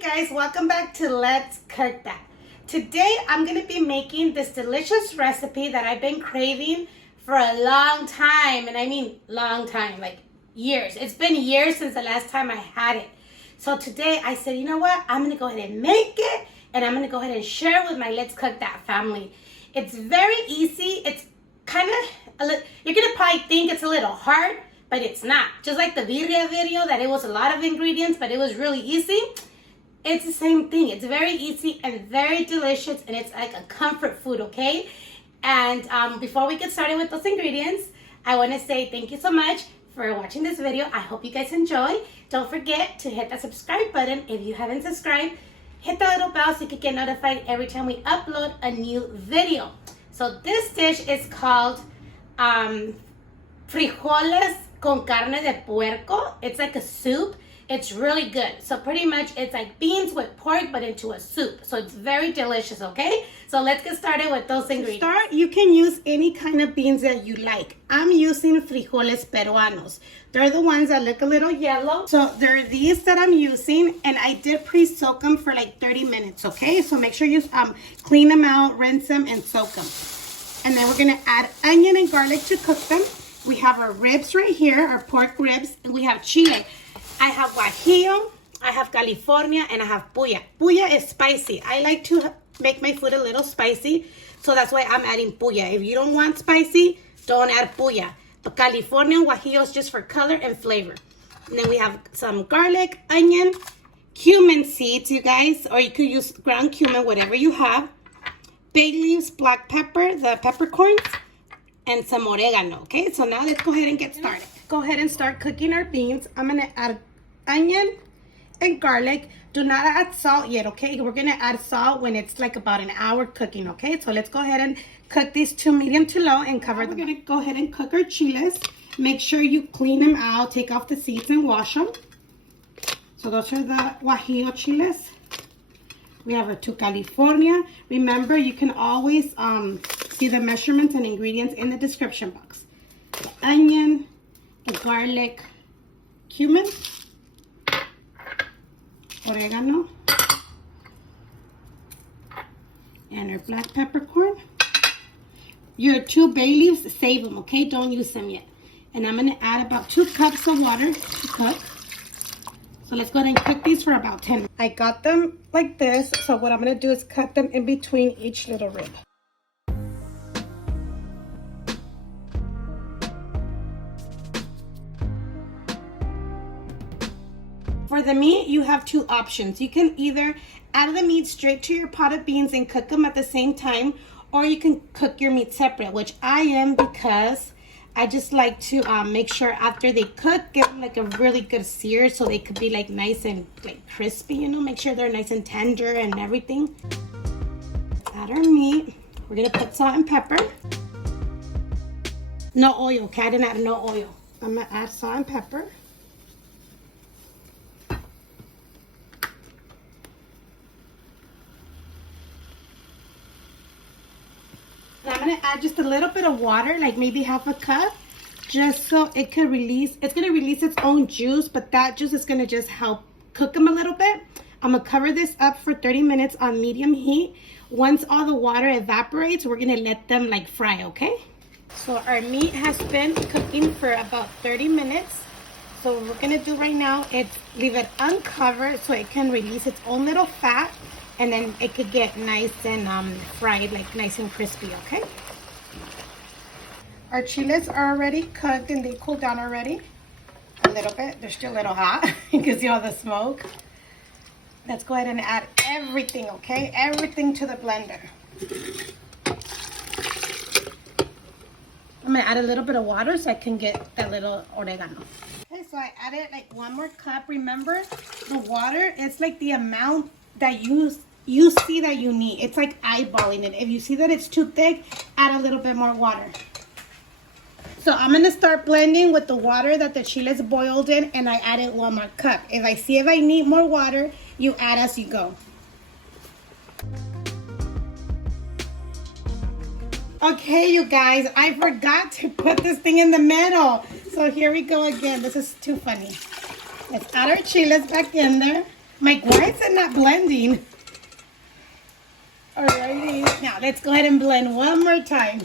Guys, welcome back to Let's Cook That. Today I'm going to be making this delicious recipe that I've been craving for a long time, and I mean long time, like years. It's been years since the last time I had it. So today I said, you know what, I'm going to go ahead and make it, and I'm going to go ahead and share with my Let's Cook That family. It's very easy. It's kind of, you're going to probably think it's a little hard, but it's not. Just like the birria video, that it was a lot of ingredients, but it was really easy. It's the same thing. It's very easy and very delicious, and it's like a comfort food, okay? And before we get started with those ingredients, I want to say thank you so much for watching this video. I hope you guys enjoy. Don't forget to hit that subscribe button if you haven't subscribed. Hit the little bell so you can get notified every time we upload a new video. So this dish is called frijoles con carne de puerco. It's like a soup. It's really good. So pretty much it's like beans with pork but into a soup. So it's very delicious, okay? So let's get started with those ingredients. To start, you can use any kind of beans that you like. I'm using frijoles peruanos. They're the ones that look a little yellow. So they're these that I'm using, and I did pre-soak them for like 30 minutes, okay? So make sure you clean them out, rinse them, and soak them. And then we're gonna add onion and garlic to cook them. We have our ribs right here, our pork ribs, and we have chile. I have guajillo, I have California, and I have puya. Puya is spicy. I like to make my food a little spicy, so that's why I'm adding puya. If you don't want spicy, don't add puya. But California and guajillo is just for color and flavor. And then we have some garlic, onion, cumin seeds, you guys, or you could use ground cumin, whatever you have. Bay leaves, black pepper, the peppercorns, and some oregano, okay? So now let's go ahead and get started. Go ahead and start cooking our beans. I'm gonna add onion and garlic. Do not add salt yet, okay? We're gonna add salt when it's like about an hour cooking, okay? So let's go ahead and cook these to medium to low and cover them. We're gonna go ahead and cook our chiles. Make sure you clean them out, take off the seeds and wash them. So those are the guajillo chiles. We have our two California. Remember, you can always see the measurements and ingredients in the description box. The onion, the garlic, cumin, oregano, and our black peppercorn. Your 2 bay leaves, save them, okay? Don't use them yet. And I'm going to add about 2 cups of water to cook. So let's go ahead and cook these for about 10 minutes. I got them like this, so what I'm going to do is cut them in between each little rib. For the meat, you have 2 options. You can either add the meat straight to your pot of beans and cook them at the same time, or you can cook your meat separate, which I am because I just like to make sure after they cook, give them like a really good sear so they could be like nice and like crispy, you know, make sure they're nice and tender and everything. Add our meat. We're gonna put salt and pepper. No oil, okay? I didn't add no oil. I'm gonna add salt and pepper. And I'm gonna add just a little bit of water, like maybe half a cup, just so it could release, it's gonna release its own juice, but that juice is gonna just help cook them a little bit. I'm gonna cover this up for 30 minutes on medium heat. Once all the water evaporates, we're gonna let them like fry, okay? So our meat has been cooking for about 30 minutes. So what we're gonna do right now is leave it uncovered so it can release its own little fat, and then it could get nice and fried, like nice and crispy, okay? Our chiles are already cooked and they cooled down already a little bit. They're still a little hot. You can see all the smoke. Let's go ahead and add everything, okay? Everything to the blender. I'm gonna add a little bit of water so I can get that little oregano. Okay, so I added like 1 more cup. Remember, the water, it's like the amount that you see that you need. It's like eyeballing it. If you see that it's too thick, add a little bit more water. So I'm going to start blending with the water that the chiles boiled in, and I added 1 more cup. If I need more water, you add as you go. Okay, you guys, I forgot to put this thing in the middle. So here we go again. This is too funny. Let's add our chiles back in there. Mike, why is it not blending? Alrighty, now let's go ahead and blend one more time.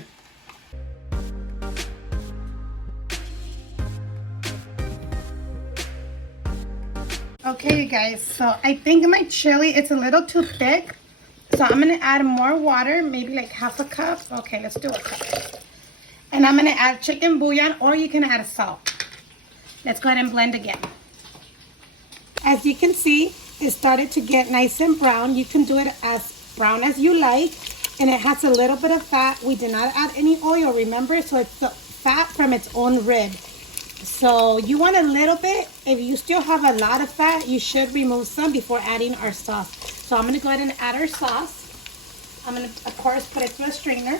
Okay, you guys, so I think my chili, it's a little too thick. So I'm going to add more water, maybe like half a cup. Okay, let's do a cup. And I'm going to add chicken bouillon, or you can add salt. Let's go ahead and blend again. As you can see, it started to get nice and brown. You can do it as brown as you like. And it has a little bit of fat. We did not add any oil, remember? So it's the fat from its own rib. So you want a little bit. If you still have a lot of fat, you should remove some before adding our sauce. So I'm going to go ahead and add our sauce. I'm going to, of course, put it through a strainer.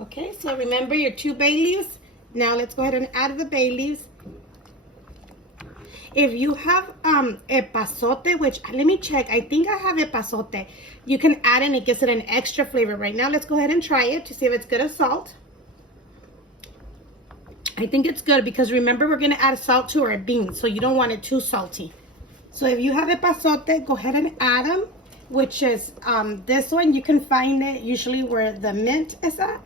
Okay, so remember your 2 bay leaves. Now let's go ahead and add the bay leaves. If you have epazote, which let me check, I think I have epazote, you can add it and it gives it an extra flavor. Right now, let's go ahead and try it to see if it's good as salt. I think it's good because remember, we're going to add salt to our beans, so you don't want it too salty. So if you have epazote, go ahead and add them, which is this one. You can find it usually where the mint is at.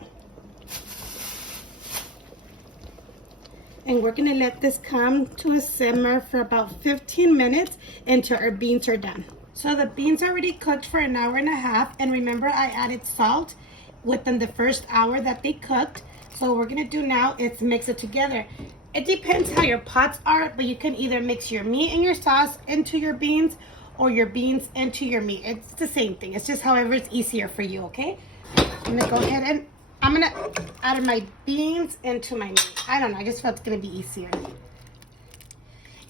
And we're going to let this come to a simmer for about 15 minutes until our beans are done. So the beans are already cooked for an hour and a half. And remember, I added salt within the first hour that they cooked. So what we're going to do now is mix it together. It depends how your pots are, but you can either mix your meat and your sauce into your beans or your beans into your meat. It's the same thing. It's just however it's easier for you, okay? I'm going to go ahead and I'm going to add my beans into my meat. I don't know. I just felt it's going to be easier.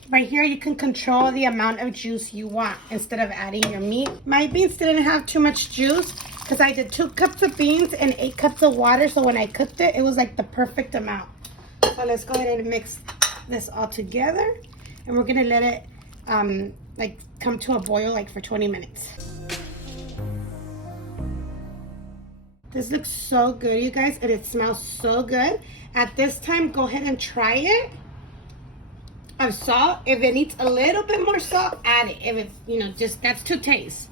Right here, you can control the amount of juice you want instead of adding your meat. My beans didn't have too much juice because I did 2 cups of beans and 8 cups of water. So when I cooked it, it was like the perfect amount. So let's go ahead and mix this all together. And we're going to let it like come to a boil like for 20 minutes. This looks so good, you guys, and it smells so good. At this time, go ahead and try it. Of salt, if it needs a little bit more salt, add it. If it's, you know, just that's to taste.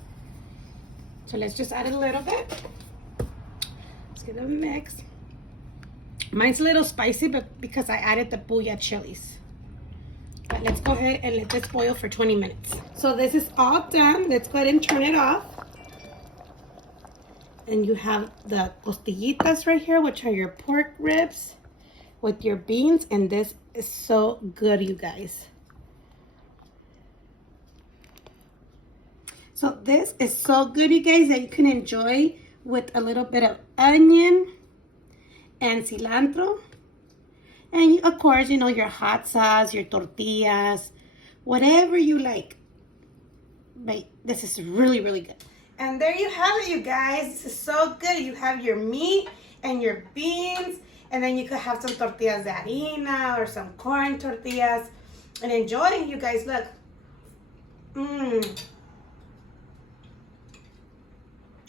So let's just add a little bit. Let's give it a mix. Mine's a little spicy, but because I added the puya chilies. But let's go ahead and let this boil for 20 minutes. So this is all done. Let's go ahead and turn it off. And you have the costillitas right here, which are your pork ribs with your beans. And this is so good, you guys. So this is so good, you guys, that you can enjoy with a little bit of onion and cilantro. And you, of course, you know, your hot sauce, your tortillas, whatever you like. But this is really, really good. And there you have it, you guys. This is so good. You have your meat and your beans, and then you could have some tortillas de harina or some corn tortillas. And enjoy, you guys. Look.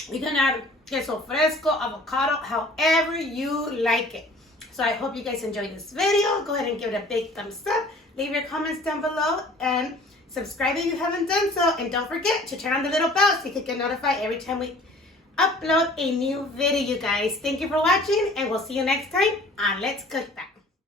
You can add queso fresco, avocado, however you like it. So I hope you guys enjoyed this video. Go ahead and give it a big thumbs up. Leave your comments down below and subscribe if you haven't done so. And don't forget to turn on the little bell so you can get notified every time we upload a new video, you guys. Thank you for watching, and we'll see you next time on Let's Cook That.